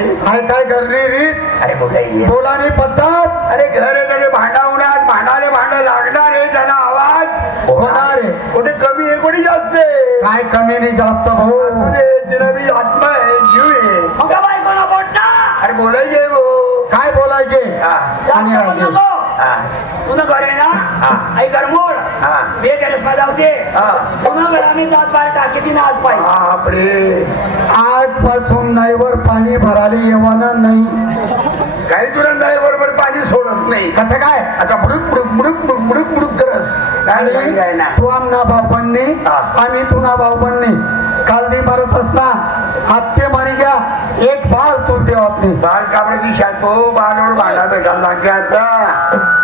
टाकी काय करणे रीत? अरे बोलाय बोलाने पद्धत? अरे घर आहे त्याचे भांडा उन्हात भांडाले भांडा लागणार आहे त्याला आवाज? होणार आहे. कोणी कमी आहे कोणी जास्त आहे? काय कमी नाही जास्त भाऊ. असू दे, तिला मी आत्मा आहे जीव आहे. अरे बोलायचे भाऊ. काय बोलायचे हा, आणि हा, घर हा. ना? आई हा. हा. पुन्हा घर आम्ही जात बाहेर टाकी ती आज पाहिजे. बापरे. आजपासून नाहीवर पाणी भरायला येवाना नाही. काही तुला नाही बरोबर पाणी सोडत नाही. कसं काय? आता मुडूक मुडूक मुडूक मुडूक मुडूक मुडूक करस तू आमना भाऊ बनणे. आम्ही तुना भाऊ बनणे. काल मी मरत असता हत्ते घ्या एक बाल चुलते आपले. बाल कापडाची शातो बालवर भांडा भेटायला लागले आता.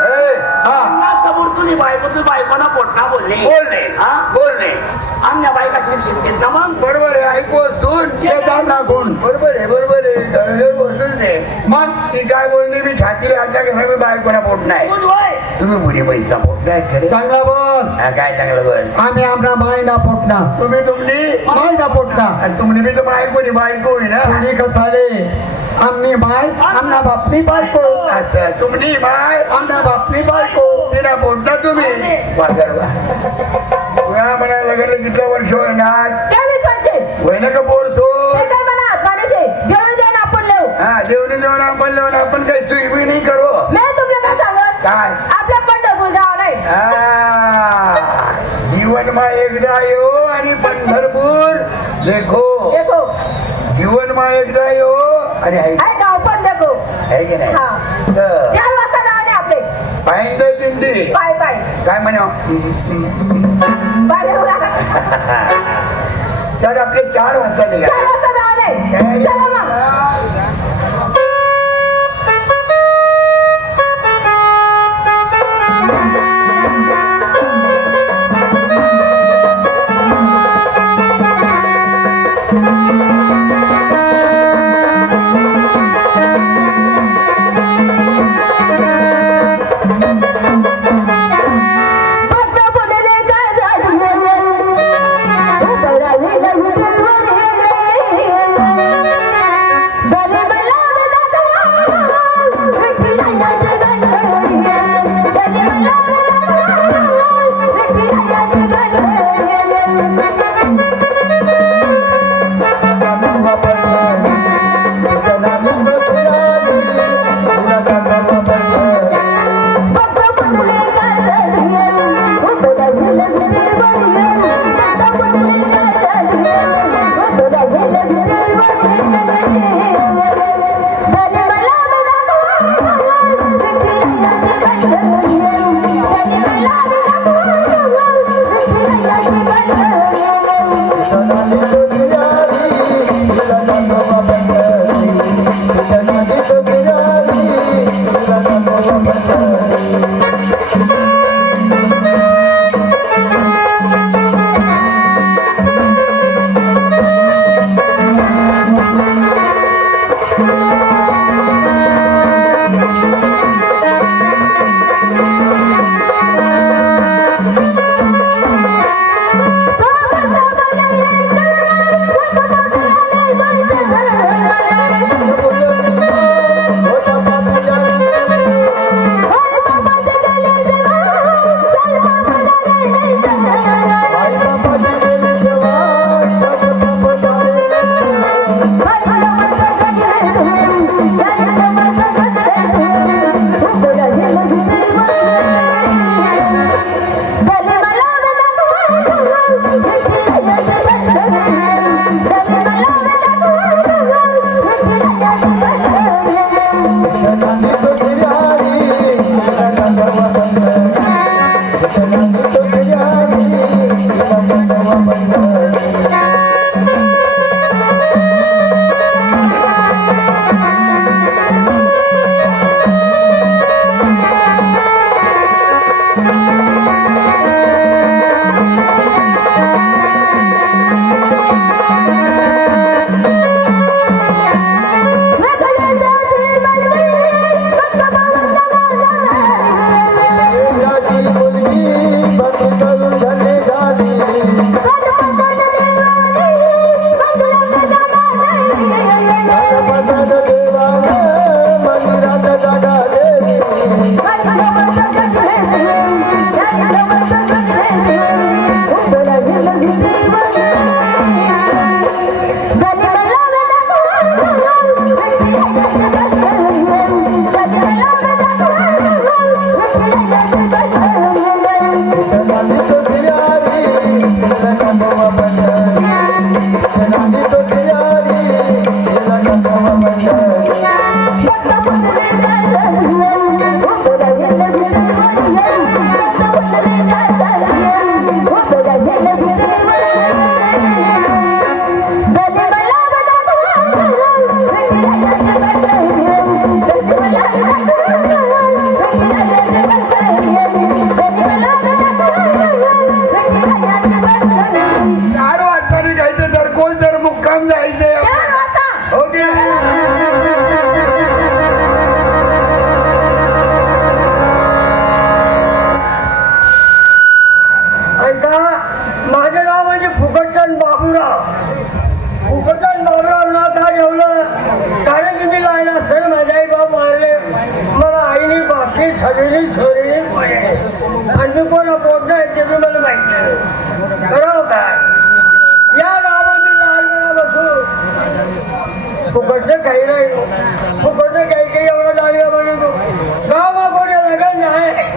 ए, हा. समोर तुझी बायको तुझी बायकोना पोटना बोलले. बोलणे हा? बोलणे आमच्या बायका शिक्षित घेत ना मग? बरोबर आहे ऐकू तून शेजारना गुण बरोबर आहे बरोबर आहे. हे मग ती काय बोलली मी छातीला आता कसं मी बायकोला पोट नाही. तुम्ही मुली पैसा पोट नाही खरे. चांगला बोल. हा, काय चांगलं बोल? आम्ही आमना मायना पोटना. तुम्ही तुमची? मायना पोटना. आणि तुमने बी तर बायको नी बायको होई ना? तुम्ही कसाले आमनी माय आमना बापनी बायको. असं तुमनी बाय? आमना बापनी बायको. तिला पोटना तुम्ही? वाजर वा तुला म्हणायला लागलं किती वर्ष. होणार होय ना का पोर सो ते काय म्हणा आत्मानेशे घेऊन जाऊन आपण लेऊ हा देवनी देऊन आपण काही चुई नाही करू. मी तुमला काय सांगत? काय? आपल्या पंढरपूर गाव नाही जीवन मा एकदा येऊ आणि पंढरपूर देखो. देखो. जीवन मा एकदा येऊ आणि आहे. गाव पण देखो आहे की नाही? हा. तर चार वाजता नाव नाही आपले. पाहिजे दिंडी. पाय पाय. काय म्हणा? पाय देऊ नका तर आपले चार वाजता निघा. चार वाजता नाही चला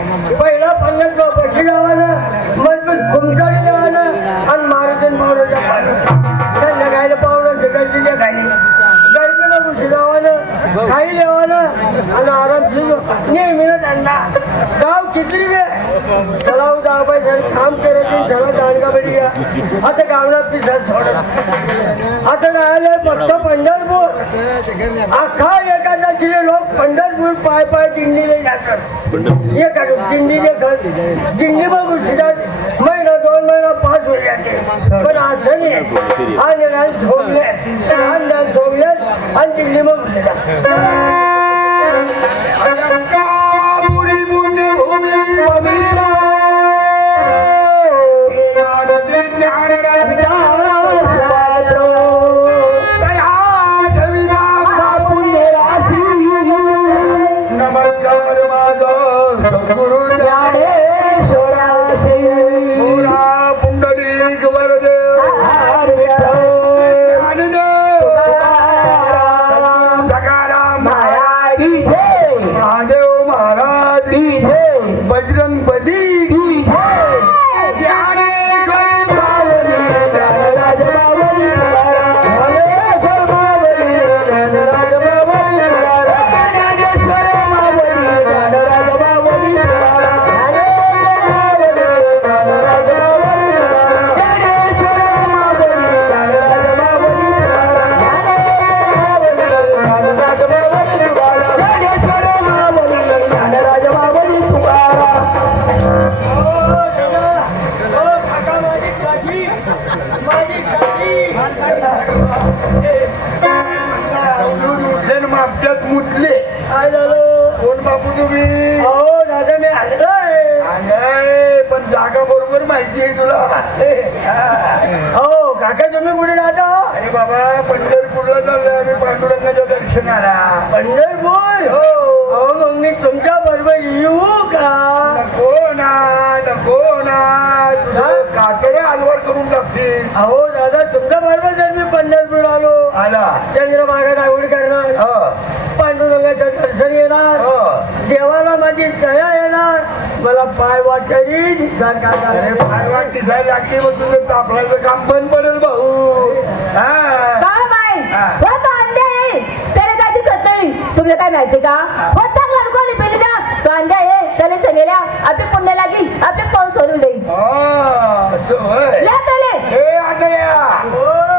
पहिला पंगत बशी गावानं मजबूत खुमचाळी गावानं आणि मारुतीन पावलाच्या पाणी त्यांना गायला पावलं शिकायची काही गायचे बाबू शिगावानं काही लेवानं आणि आराम नेहमीनं त्यांना. गाव किती वेळ तलाव जाऊ पाहिजे काम करायचे सगळं जाणगा बैठी आता गावला ती सर सोडत आता राहिले फक्त पंढरपूर. अख्खा एकादशीचे लोक पंढर पंढरपूर पाय पाय दिंडीला जातात. दिंडीचे घर दिंडी बघू शिजत महिना दोन महिना पाच पण असं नाही. निर्णय झोपले. लहान झोपले आणि दिंडी मग मुली दर्शनाला पंढरपूर! हो. अहो मग मी तुमच्या बरोबर येऊ का? नको ना नको ना. तुझं काकडे अलवार करून टाकतील अहो दादा तुमच्या बरोबर जर मी पंढरपूर आलो आला. चंद्रभागा दावड करणार हो. पांडुरंगाचं दर्शन येणार हो. देवाला माझी दया येणार. मला पाय वाटरी दिसणार काका अरे फारवा दिसायला लागते मग तुझं कापडाचं काम बंद पडेल भाऊ. हा काय बाई हा. हो तो अंडे आहे त्याला काय दिसत नाही तुला काय माहिती का? हो चांगला कोणी पेली द्या. तो अंडे आहे त्याला सगळ्या आपली पुण्य लागी आपली पाऊस सोडून देईल हा, त्याले. हे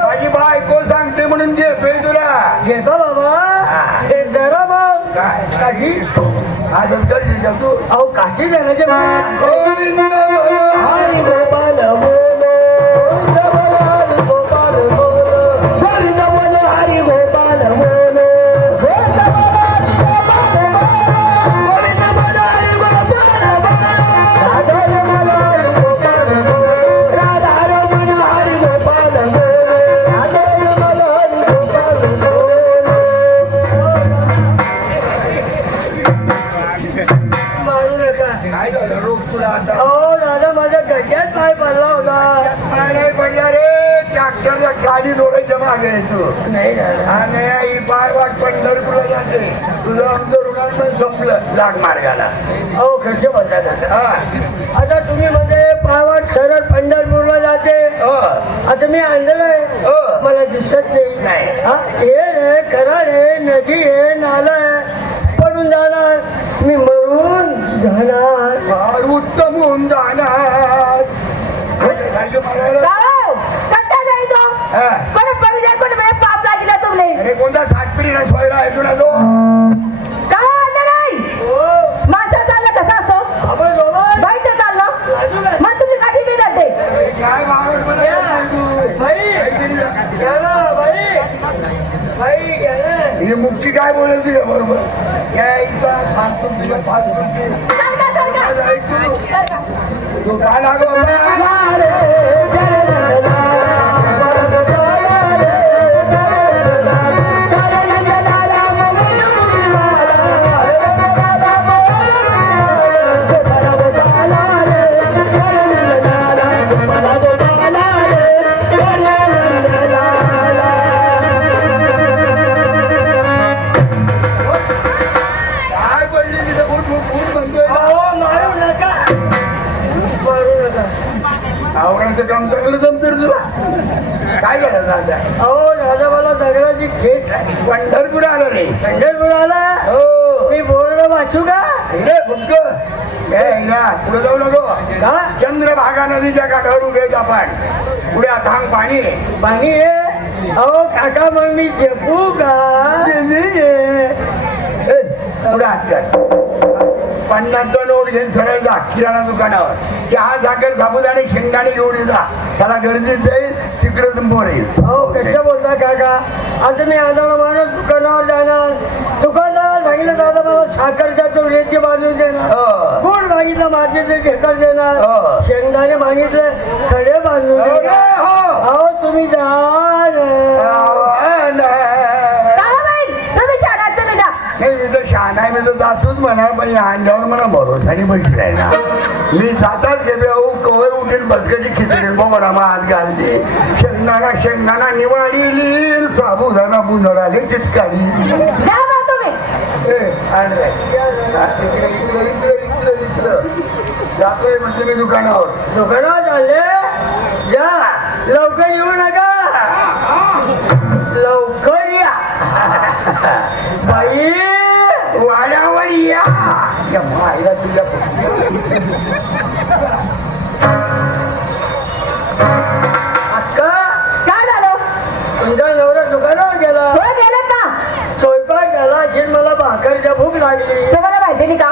माझी बायको सांगते म्हणून जे तुला. घेतो बाबा. हे. जरा मग काय? काही? आज अंतर तू अहो काशी जाण्याचे नाही आणि ही पाय वाट पंढरपूरला जाते. तुझं आमचं रुग्णांना पण संपलं लाग मार्गाला. अहो कसे म्हणता दादा हा. आता तुम्ही म्हणजे पायवाट सरळ पंढरपूरला जाते. हो. आता मी आणलेलं हो. आहे मला दिसत नाही. हा, हे रे कराड आहे नदी आहे नाला आहे पडून जाणार. मी मरून जाणार. उत्तम होऊन जाणार. मुक्ती काय बोलेल तुझ्या बरोबर? काय इथं खेच आहे. पंढरपूर आलं रे. पंढरपूर आला? हो. मी बोर्ड वाचू का? हे या पुढे जाऊ नको. का? चंद्रभागा नदीच्या काठावर उभे आहेत आपण. पुढे अथांग पाणी आहे. पाणी आहे? अहो काका मग मी झेपू का? पुढे हात पन्नासचा नोट घेऊन सरळ जा किराणा दुकानावर चहा साखर साबुदाणे शेंगदाणे घेऊन जा त्याला गरजेचं जाईल तिकडे संपवर येईल अहो कसं बोलता काका आता मी आजारा माणूस दुकानावर जाणार दुकानदाराला सांगितलं दादा मला साखरच्या चोरीची बाजू देणार हो. गुड मागितलं माझ्याचे ढेकर देणार हो. शेंगदाणे मागितले खडे बांधून हो देणार. हो. तुम्ही जा शहाण मी तर जातोच म्हणा पण या अंगावर मला भरोसाने बसलाय ना. मी जाताच गेले अहो कवर उठेल बसकाची खिचडी म्हणा मग हात घालते. शेंगदाणा शेंगदाणा निवाडी साबुदाणा बुंदडाले चिटकाडी इकडे. जातोय म्हणजे मी दुकानावर. दुकानावर चालले? जा. लवकर येऊ नका. लवकर या. बाई. या मायला तुझ्या अक्का काय झालं तुमचा नवरा दुकानावर गेला हो गेलं का स्वयंपाक झाला मला भाकरच्या भूक लागली तुम्हाला माहिती नाही का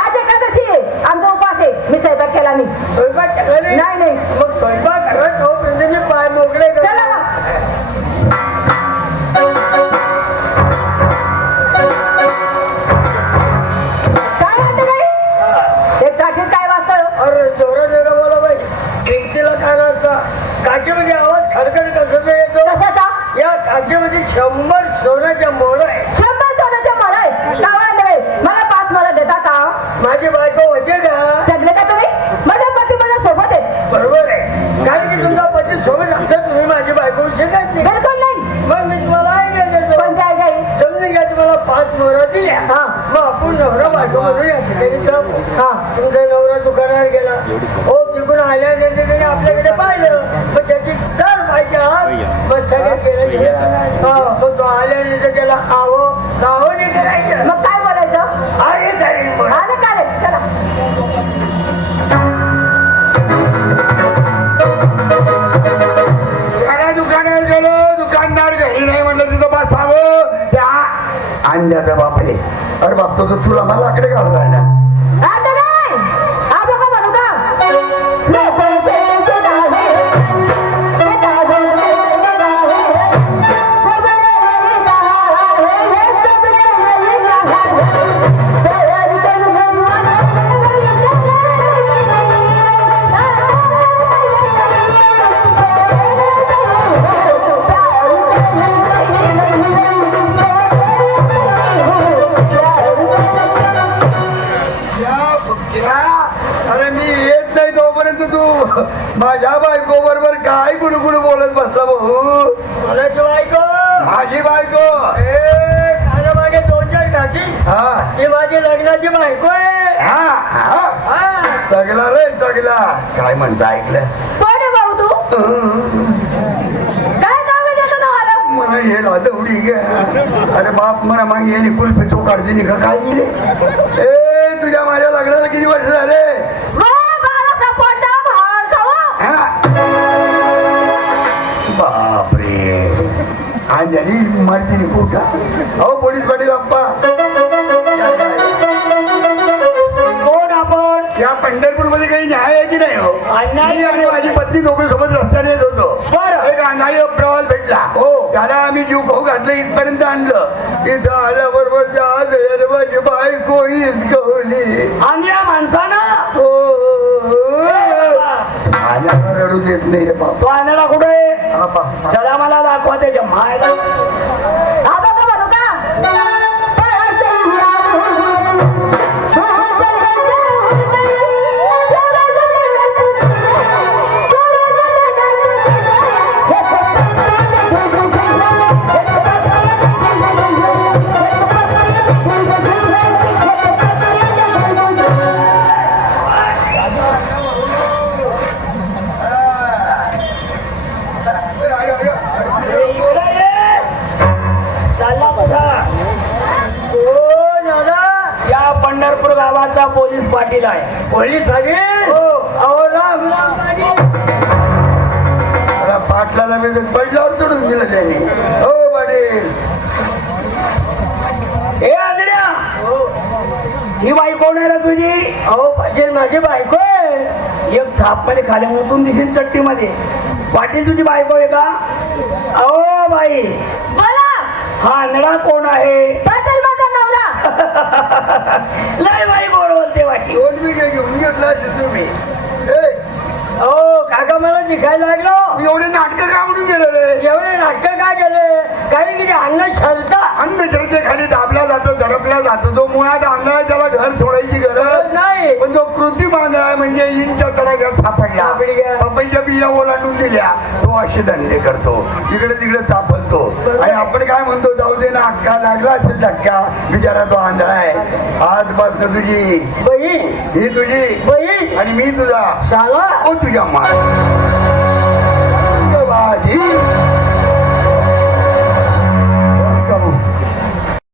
आज एकादशी आहे आमचा उपास आहे मी स्वयंपाक केला नाही स्वयंपाक केला नाही नाही नाही मग स्वयंपाक करत तोपर्यंत मी पाय मोकळे करतो. पाच मोहरा दिल्या. हा. मग आपण नवरा बायको म्हणून या ठिकाणी जाऊ. हा. तुमचा नवरा दुकानावर गेला. हो तिकडून आल्यानंतर त्याने आपल्याकडे पाहिलं. मग त्याची चार पाहिजे हात मग सगळे गेले मग तो आल्यानंतर त्याला आवं नावं करायचं. मग काय बोलायचं? अरे करीन म्हणून. आलं का रे? चला. किराणा दुकानावर गेलो दुकानदार घरी नाही म्हटलं तिथं बसावं. त्या अंड्याचा अरे बाप तो तर तुला मला आकडे घालून राहिला बरोबर काय गुडगुड बोलत बसला भाऊ? कोणाची बायको. माझी बायको. ए, माझ्या मागे दोन चार घाटी हा. ती माझी लग्नाची बायको आहे. हा हा. हा. सगला रे सगला काय म्हणता ऐकलं? कोण आहे भाऊ तू? काय नाव आहे त्याचं नाव आलं मला हे लादवडी गे अरे बाप म्हणा मग ये कुल्फी चोकाडते नि का काय ए तुझ्या माझ्या लग्नाला किती वर्ष झाले? वा, आज झाली मारती नि पोटा अहो पोलीस पाटील अप्पा या, या, या. कोण आपण? या पंढरपूरमध्ये काही न्याय आहे की नाही हो? अन्याय मी आणि माझी पत्नी दोघे सोबत रस्त्याने येत होतो. बरं. एक प्रवास भेटला. हो. त्याला आम्ही जीव खाऊ घातलं इथपर्यंत आणलं. इथं आल्याबरोबर त्या आजळ्याला माझी बायको हिसकवली. आणि या माणसानं? हो. रडू देत नाही रे बाप तो आणायला कुठे. चला मला दाखवा त्याच्या मायला. हा बघा म्हणू का पाटील माझी बायको आहे एक झापमध्ये खाली उतरून दिसेल चट्टी मध्ये पाटील तुझी बायको आहे का? अहो बाई. बोला. हा आंधळा कोण आहे? पाटील माझा नवरा लय बाई गोड बोलते वाटी. दोन बिघे घेऊन घेतला तुम्ही ए, अहो काका मला शिकायला लागलो. मी एवढे नाटक का म्हणून गेलं रे? एवढे नाटक काय केले? कारण की अन्न छलता. अंधश्रद्धे खाली दाबला जातो झडपला जातो जो मुळात आंधळा आहे, त्याला घर सोडायची गरज नाही पण जो कृत्रिम आंधळा आहे म्हणजे इंच्या तडाख्यात बिया ओलांडून दिल्या तो असे धंदे करतो. इकडे तिकडे सापडतो आणि आपण काय म्हणतो जाऊ दे ना अक्का लागला असेल धक्का. बिचारा तो आंधळा आहे. आजपासून तुझी. बहीण. ही तुझी. बहीण. आणि मी तुझा. शाला ओ तुझ्या माझी